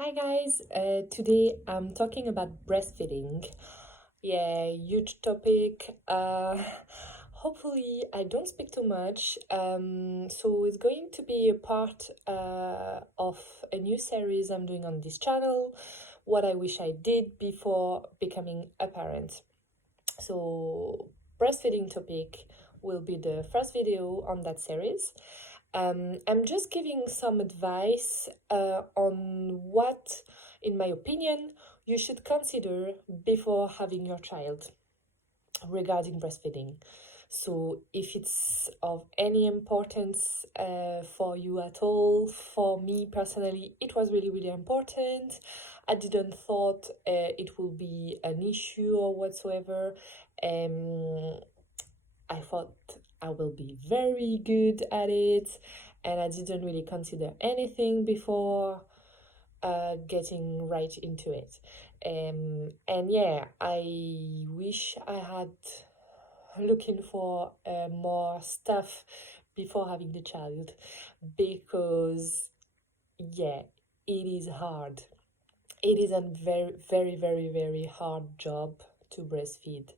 Hi guys, today I'm talking about breastfeeding. Yeah, huge topic. Hopefully I don't speak too much. So it's going to be a part of a new series I'm doing on this channel, what I wish I did before becoming a parent. So breastfeeding topic will be the first video on that series. I'm just giving some advice on what, in my opinion, you should consider before having your child regarding breastfeeding. So, if it's of any importance for you at all, for me personally, it was really, really important. I didn't thought it will be an issue or whatsoever. I thought I will be very good at it, and I didn't really consider anything before getting right into it. And yeah, I wish I had looking for more stuff before having the child, because yeah, it is hard. It is a very, very, very, very hard job to breastfeed,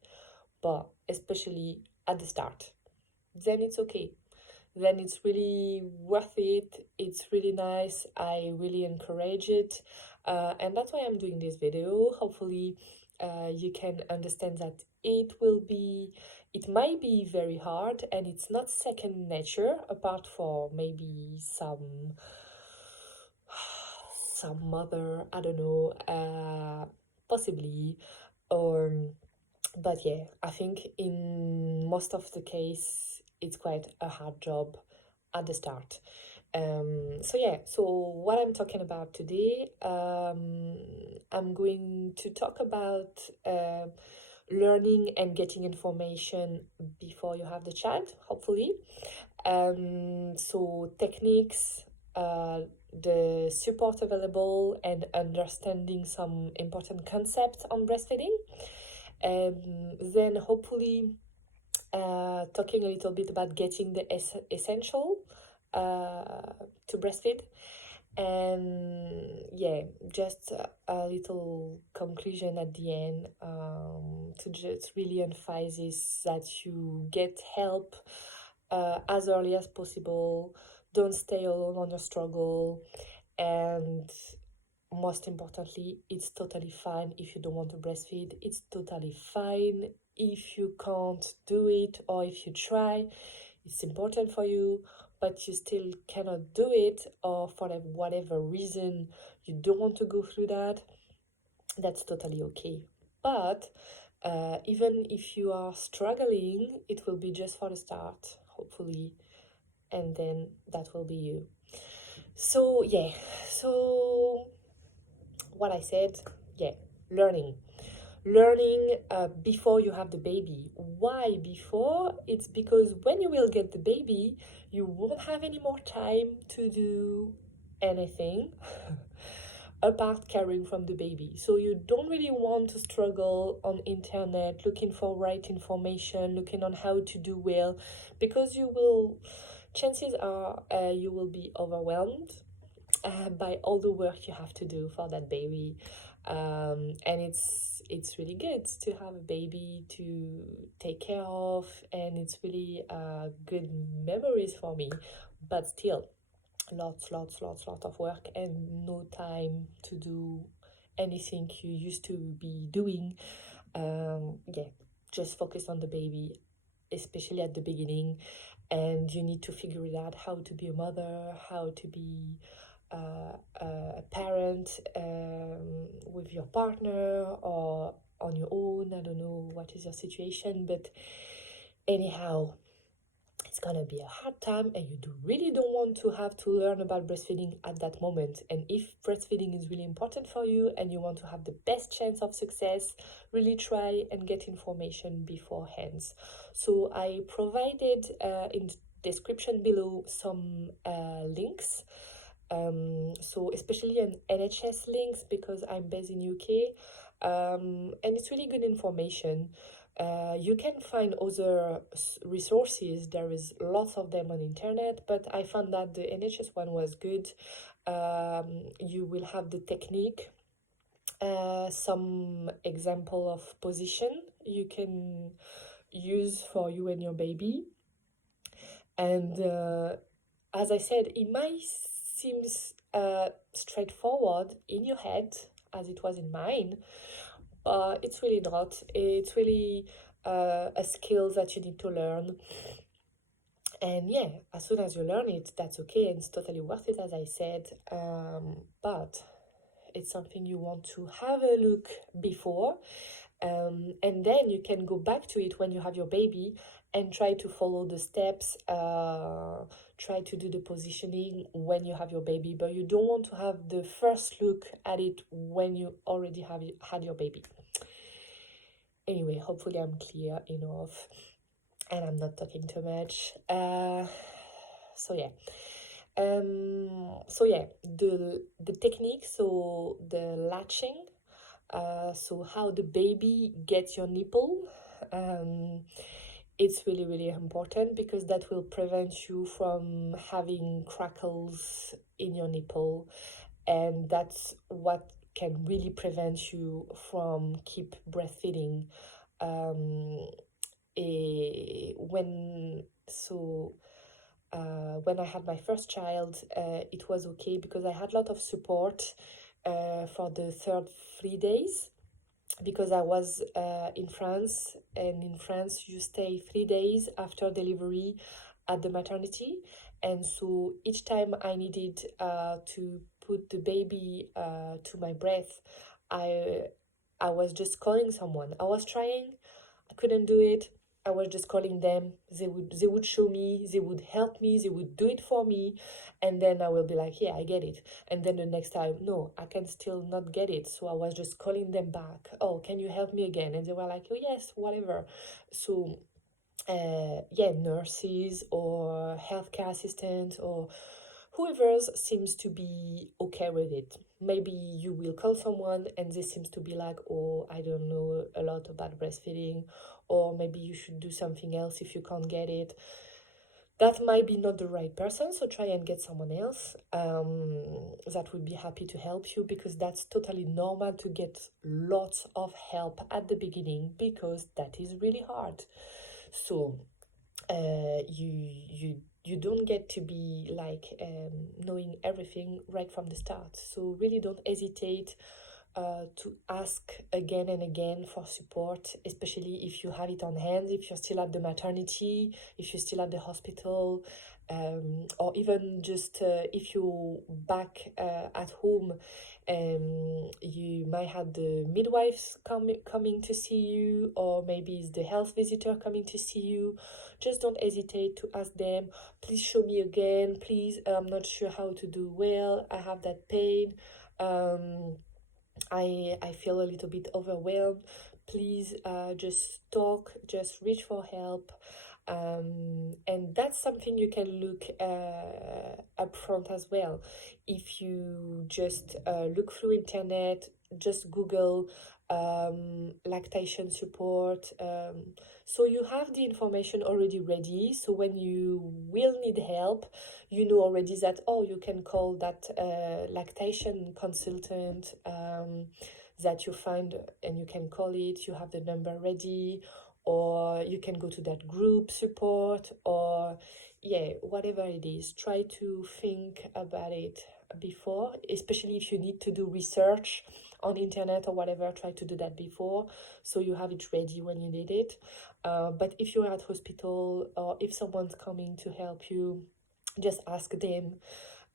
but especially at the start. Then it's okay. Then it's really worth it. It's really nice. I really encourage it. And that's why I'm doing this video. Hopefully, you can understand that it might be very hard and it's not second nature, apart for maybe some mother, I don't know, possibly, or but yeah, I think in most of the case it's quite a hard job at the start. So yeah, so what I'm talking about today, I'm going to talk about learning and getting information before you have the child, hopefully. So techniques, the support available, and understanding some important concepts on breastfeeding. Then hopefully talking a little bit about getting the essential to breastfeed, and yeah, just a little conclusion at the end, to just really emphasize that you get help as early as possible. Don't stay alone on your struggle, and most importantly, it's totally fine if you don't want to breastfeed. It's totally fine if you can't do it, or if you try, it's important for you, but you still cannot do it, or for whatever reason you don't want to go through that. That's totally okay. But even if you are struggling, it will be just for the start, hopefully, and then that will be you. So yeah, so what I said, yeah, learning before you have the baby. Why before? It's because when you will get the baby, you won't have any more time to do anything apart caring from the baby. So you don't really want to struggle on internet looking for right information, looking on how to do well, because chances are you will be overwhelmed by all the work you have to do for that baby. And it's really good to have a baby to take care of, and it's really good memories for me, but still lots of work and no time to do anything you used to be doing. Yeah, just focus on the baby, especially at the beginning, and you need to figure it out how to be a mother, how to be a parent, with your partner or on your own. I don't know what is your situation, but anyhow, it's gonna be a hard time, and you really don't want to have to learn about breastfeeding at that moment. And if breastfeeding is really important for you and you want to have the best chance of success, really try and get information beforehand. So I provided in the description below some links, so especially an NHS links, because I'm based in UK, and it's really good information. You can find other resources. There is lots of them on internet, but I found that the NHS one was good. You will have the technique, some example of position you can use for you and your baby. And as I said, it might seem straightforward in your head as it was in mine, but it's really not. It's really a skill that you need to learn. And yeah, as soon as you learn it, that's okay, and it's totally worth it, as I said. But it's something you want to have a look before, and then you can go back to it when you have your baby and try to follow the steps, try to do the positioning when you have your baby, but you don't want to have the first look at it when you already have had your baby. Anyway, hopefully I'm clear enough and I'm not talking too much. So yeah. The technique, so the latching, so how the baby gets your nipple, it's really, really important, because that will prevent you from having crackles in your nipple, and that's what can really prevent you from keep breastfeeding. um, when so when I had my first child, it was okay because I had a lot of support for the third 3 days, because I was in France, and in France you stay 3 days after delivery at the maternity, and so each time I needed to put the baby to my breast, I I was just calling someone. I was trying, I couldn't do it. I was just calling them. They would show me, they would help me, they would do it for me, and then I will be like, yeah, I get it. And then the next time, no, I can still not get it. So I was just calling them back. Oh, can you help me again? And they were like, oh yes, whatever. So yeah, nurses or healthcare assistants or whoever seems to be okay with it. Maybe you will call someone and they seems to be like, oh, I don't know a lot about breastfeeding, or maybe you should do something else if you can't get it. That might be not the right person, so try and get someone else that would be happy to help you, because that's totally normal to get lots of help at the beginning, because that is really hard. So you don't get to be like knowing everything right from the start. So really don't hesitate to ask again and again for support, especially if you have it on hand, if you're still at the maternity, if you're still at the hospital, or even just if you're back at home, you might have the midwives coming to see you, or maybe it's the health visitor coming to see you. Just don't hesitate to ask them, please show me again, please, I'm not sure how to do well, I have that pain, I feel a little bit overwhelmed. Please just talk, just reach for help. And that's something you can look up front as well. If you just look through internet, just Google lactation support. So you have the information already ready. So when you will need help, you know already that, oh, you can call that lactation consultant that you find, and you can call it, you have the number ready, or you can go to that group support, or yeah, whatever it is. Try to think about it before, especially if you need to do research on internet or whatever. Try to do that before, so you have it ready when you need it. But if you're at hospital, or if someone's coming to help you, just ask them.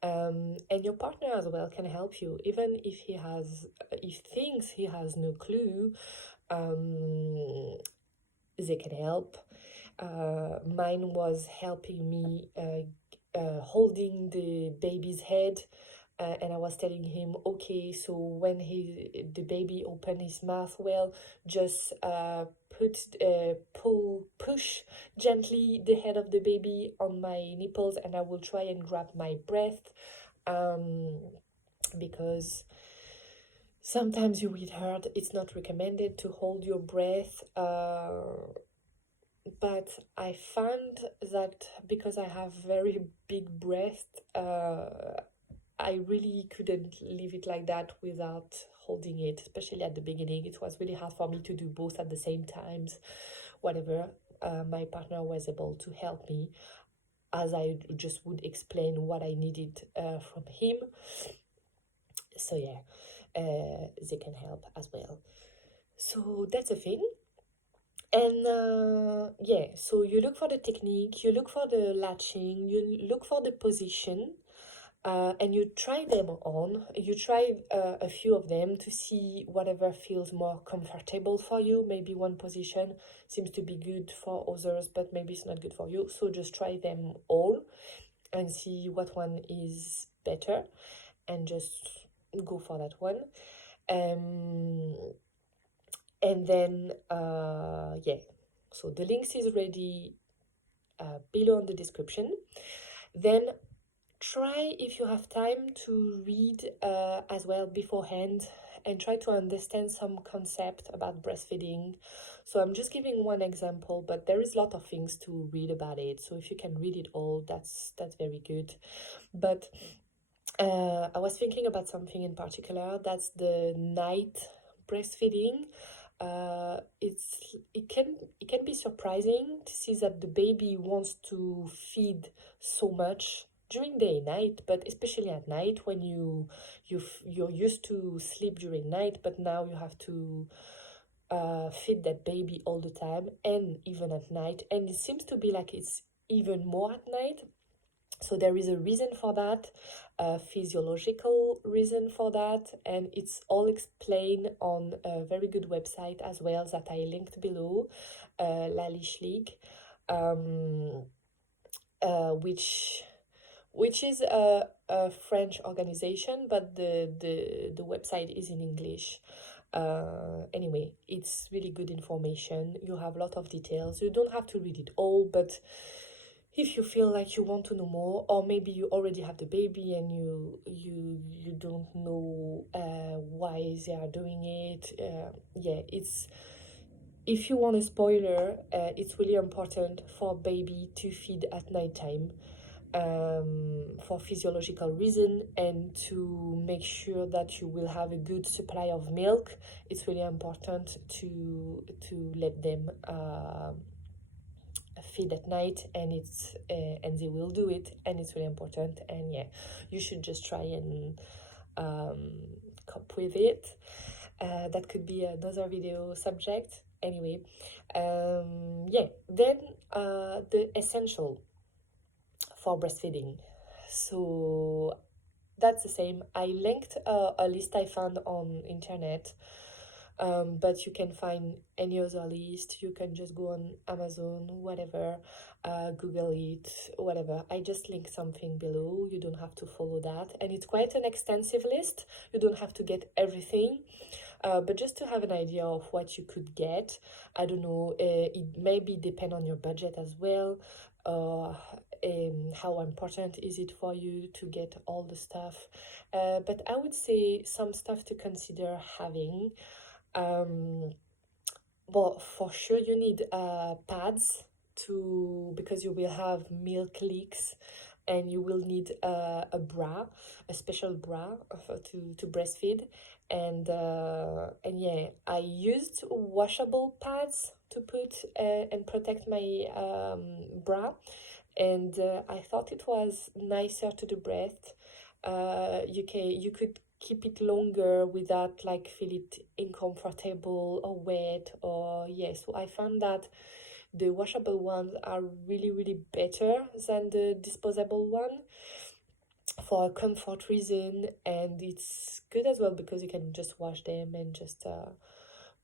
And your partner as well can help you, even if if thinks he has no clue. They can help. Mine was helping me holding the baby's head, and I was telling him, okay, so when the baby opened his mouth, well, just push gently the head of the baby on my nipples, and I will try and grab my breath, because sometimes you will hurt. It's not recommended to hold your breath. But I found that because I have very big breasts, I really couldn't leave it like that without holding it, especially at the beginning. It was really hard for me to do both at the same times. Whatever, my partner was able to help me as I just would explain what I needed from him. So yeah, they can help as well. So that's a thing. And yeah, so you look for the technique, you look for the latching, you look for the position, and you try them on. You try a few of them to see whatever feels more comfortable for you. Maybe one position seems to be good for others, but maybe it's not good for you. So just try them all and see what one is better, and just go for that one. Um, and then yeah, so the links is ready below in the description. Then try, if you have time, to read as well beforehand and try to understand some concept about breastfeeding. So I'm just giving one example, but there is a lot of things to read about it. So if you can read it all, that's very good. But I was thinking about something in particular. That's the night breastfeeding. It can be surprising to see that the baby wants to feed so much during day and night, but especially at night when you're used to sleep during night, but now you have to feed that baby all the time and even at night, and it seems to be like it's even more at night. So there is a reason for that, a physiological reason for that, and it's all explained on a very good website as well that I linked below, Latching, um, which is a French organization, but the website is in English. Anyway, it's really good information. You have a lot of details. You don't have to read it all, but if you feel like you want to know more, or maybe you already have the baby and you don't know why they are doing it, yeah, it's, if you want a spoiler, it's really important for baby to feed at nighttime, for physiological reason, and to make sure that you will have a good supply of milk. It's really important to let them feed at night, and it's and they will do it, and it's really important. And yeah, you should just try and cope with it. That could be another video subject. Anyway, yeah, then the essential for breastfeeding. So that's the same. I linked a list I found on internet, but you can find any other list. You can just go on Amazon, whatever, Google it, whatever. I just link something below. You don't have to follow that, and it's quite an extensive list. You don't have to get everything, but just to have an idea of what you could get. I don't know, it maybe depend on your budget as well. How important is it for you to get all the stuff? But I would say some stuff to consider having. Well, for sure you need pads, to because you will have milk leaks, and you will need a bra, a special bra to breastfeed. And yeah, I used washable pads to put and protect my bra, and I thought it was nicer to the breast. You could keep it longer without like feel it uncomfortable or wet, or yeah, so I found that the washable ones are really better than the disposable one for a comfort reason, and it's good as well because you can just wash them and just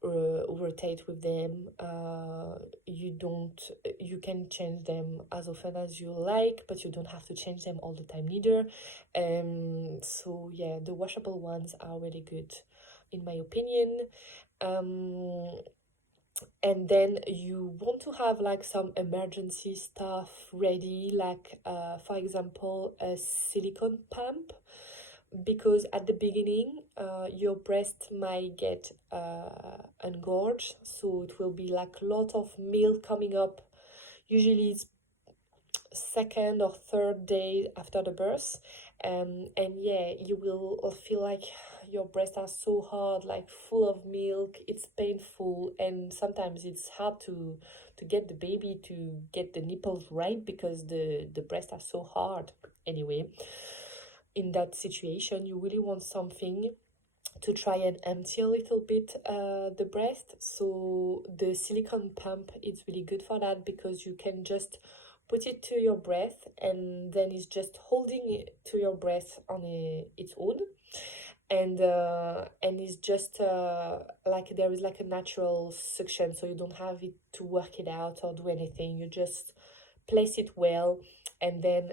rotate with them. You can change them as often as you like, but you don't have to change them all the time neither. So yeah, the washable ones are really good in my opinion. And then you want to have like some emergency stuff ready, like for example a silicone pump, because at the beginning your breast might get engorged, so it will be like a lot of milk coming up. Usually it's second or third day after the birth, And yeah, you will feel like your breasts are so hard, like full of milk. It's painful, and sometimes it's hard to get the baby to get the nipples right because the breasts are so hard. Anyway, in that situation, you really want something to try and empty a little bit the breast. So the silicone pump is really good for that, because you can just put it to your breast, and then it's just holding it to your breast on its own, and it's just like there is like a natural suction, so you don't have it to work it out or do anything. You just place it well, and then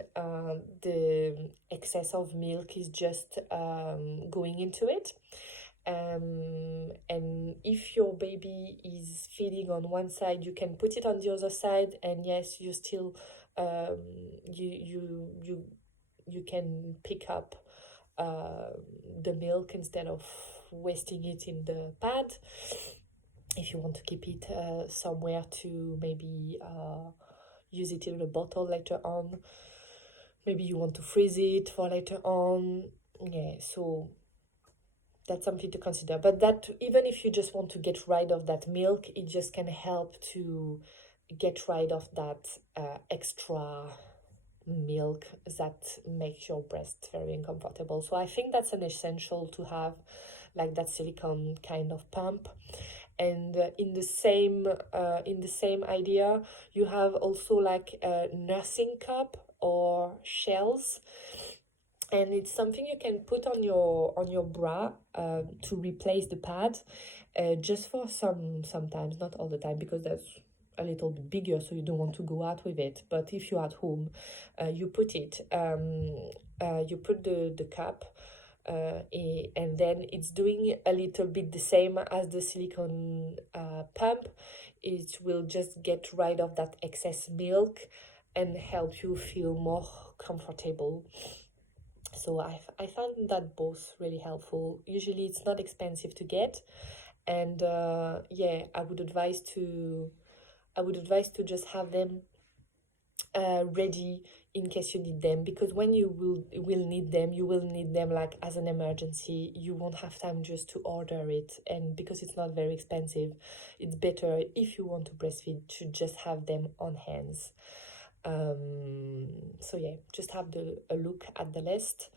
the excess of milk is just going into it. And if your baby is feeding on one side, you can put it on the other side, and yes, you still um, you can pick up the milk instead of wasting it in the pad. If you want to keep it somewhere to maybe use it in a bottle later on, maybe you want to freeze it for later on. Yeah, so that's something to consider. But that, even if you just want to get rid of that milk, it just can help to get rid of that extra milk that makes your breast very uncomfortable. So I think that's an essential to have, like that silicone kind of pump. And in the same idea, you have also like a nursing cup or shells, and it's something you can put on your bra to replace the pad, just for sometimes, not all the time, because that's a little bit bigger, so you don't want to go out with it. But if you're at home, you put it, you put the cup, and then it's doing a little bit the same as the silicone pump. It will just get rid of that excess milk and help you feel more comfortable. So I found that both really helpful. Usually it's not expensive to get, and yeah, I would advise to just have them ready in case you need them, because when you will need them, you will need them like as an emergency. You won't have time just to order it, and because it's not very expensive, it's better if you want to breastfeed to just have them on hands. So yeah, just have a look at the list.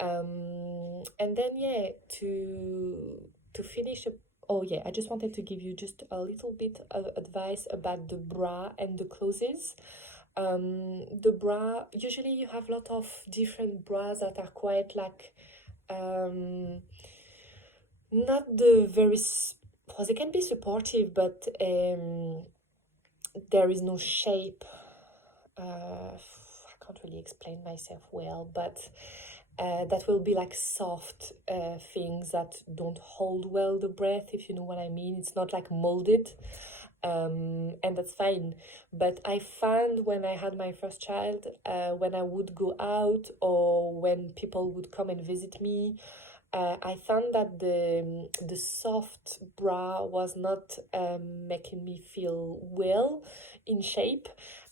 And then yeah, to finish up, oh yeah, I just wanted to give you just a little bit of advice about the bra and the clothes. The bra, usually you have a lot of different bras that are quite like not the very well, they can be supportive, but there is no shape. I can't really explain myself well, but that will be like soft things that don't hold well the breath, if you know what I mean. It's not like molded, and that's fine. But I found when I had my first child, when I would go out or when people would come and visit me, I found that the soft bra was not making me feel well in shape.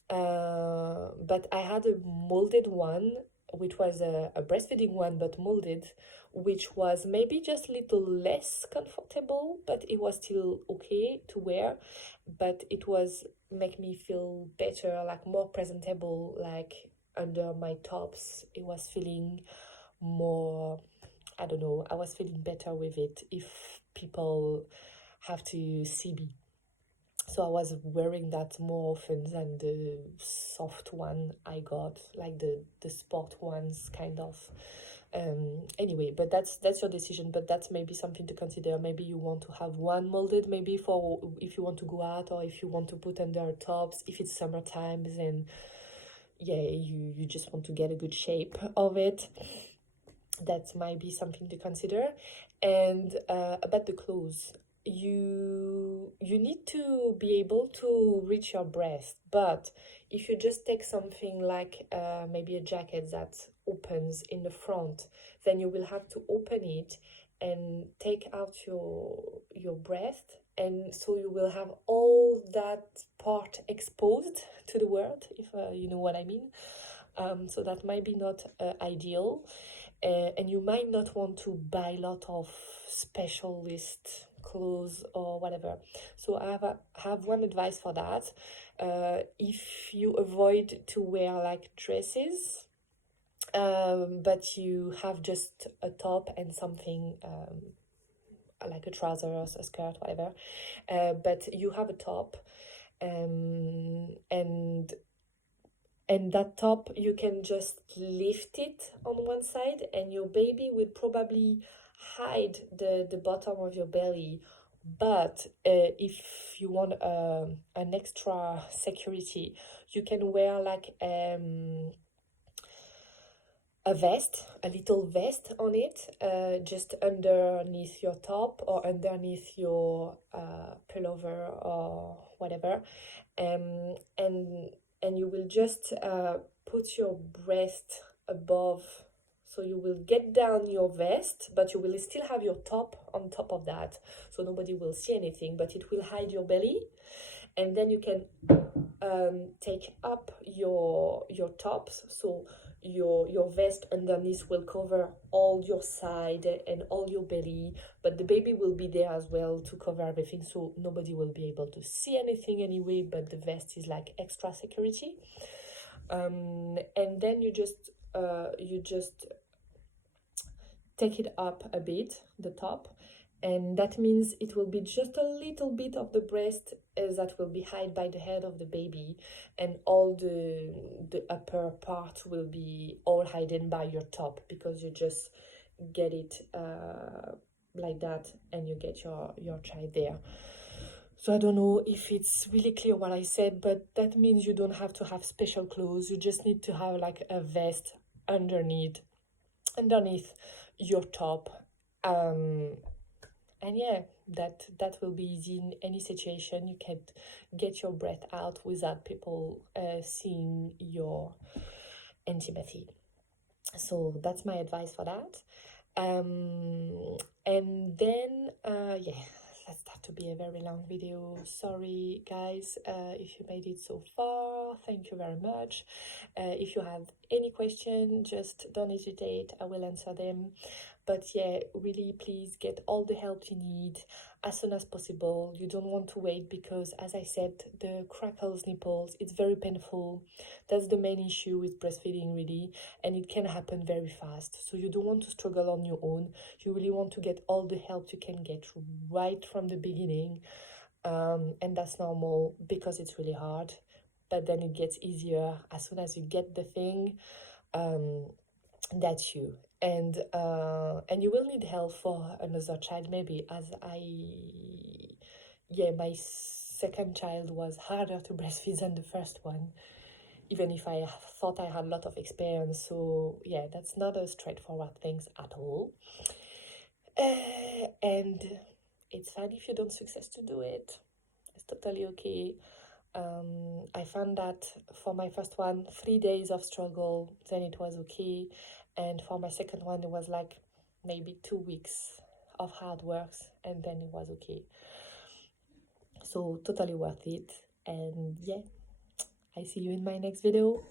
But I had a molded one, which was a breastfeeding one, but molded, which was maybe just a little less comfortable, but it was still okay to wear. But it was make me feel better, like more presentable, like under my tops. It was feeling more, I don't know, I was feeling better with it if people have to see me. So I was wearing that more often than the soft one I got, like the sport ones, kind of. Anyway, but that's your decision, but that's maybe something to consider. Maybe you want to have one molded, maybe for if you want to go out, or if you want to put under tops, if it's summertime, then yeah, you just want to get a good shape of it. That might be something to consider. And about the clothes, you need to be able to reach your breast, but if you just take something like maybe a jacket that opens in the front, then you will have to open it and take out your breast, and so you will have all that part exposed to the world, if you know what I mean. So that might be not ideal, and you might not want to buy a lot of specialist clothes or whatever. So have one advice for that. If you avoid to wear like dresses, but you have just a top and something like a trousers, a skirt, whatever, but you have a top, and that top you can just lift it on one side, and your baby will probably hide the bottom of your belly. But if you want an extra security, you can wear like a vest, a little vest on it, just underneath your top or underneath your pullover or whatever, and you will just put your breast above, so you will get down your vest, but you will still have your top on top of that, so nobody will see anything, but it will hide your belly. And then you can take up your tops, so your vest underneath will cover all your side and all your belly, but the baby will be there as well to cover everything, so nobody will be able to see anything anyway, but the vest is like extra security. And then you just take it up a bit, the top, and that means it will be just a little bit of the breast that will be hid by the head of the baby, and all the upper part will be all hidden by your top, because you just get it like that, and you get your child there. So I don't know if it's really clear what I said, but that means you don't have to have special clothes. You just need to have like a vest underneath your top, and yeah, that will be easy in any situation. You can get your breath out without people seeing your intimacy. So that's my advice for that. And then yeah, that's start to be a very long video. Sorry guys, if you made it so far, thank you very much. If you have any question, just don't hesitate, I will answer them. But yeah, really please get all the help you need as soon as possible. You don't want to wait, because as I said, the crackles nipples, it's very painful. That's the main issue with breastfeeding really, and it can happen very fast. So you don't want to struggle on your own. You really want to get all the help you can get right from the beginning, and that's normal because it's really hard, but then it gets easier as soon as you get the thing. That's you. And you will need help for another child maybe, as my second child was harder to breastfeed than the first one, even if I thought I had a lot of experience. So yeah, that's not a straightforward things at all. And it's fine if you don't success to do it. It's totally okay. I found that for my first one, 3 days of struggle, then it was okay. And for my second one, it was like maybe 2 weeks of hard work, and then it was okay. So totally worth it. And yeah, I see you in my next video.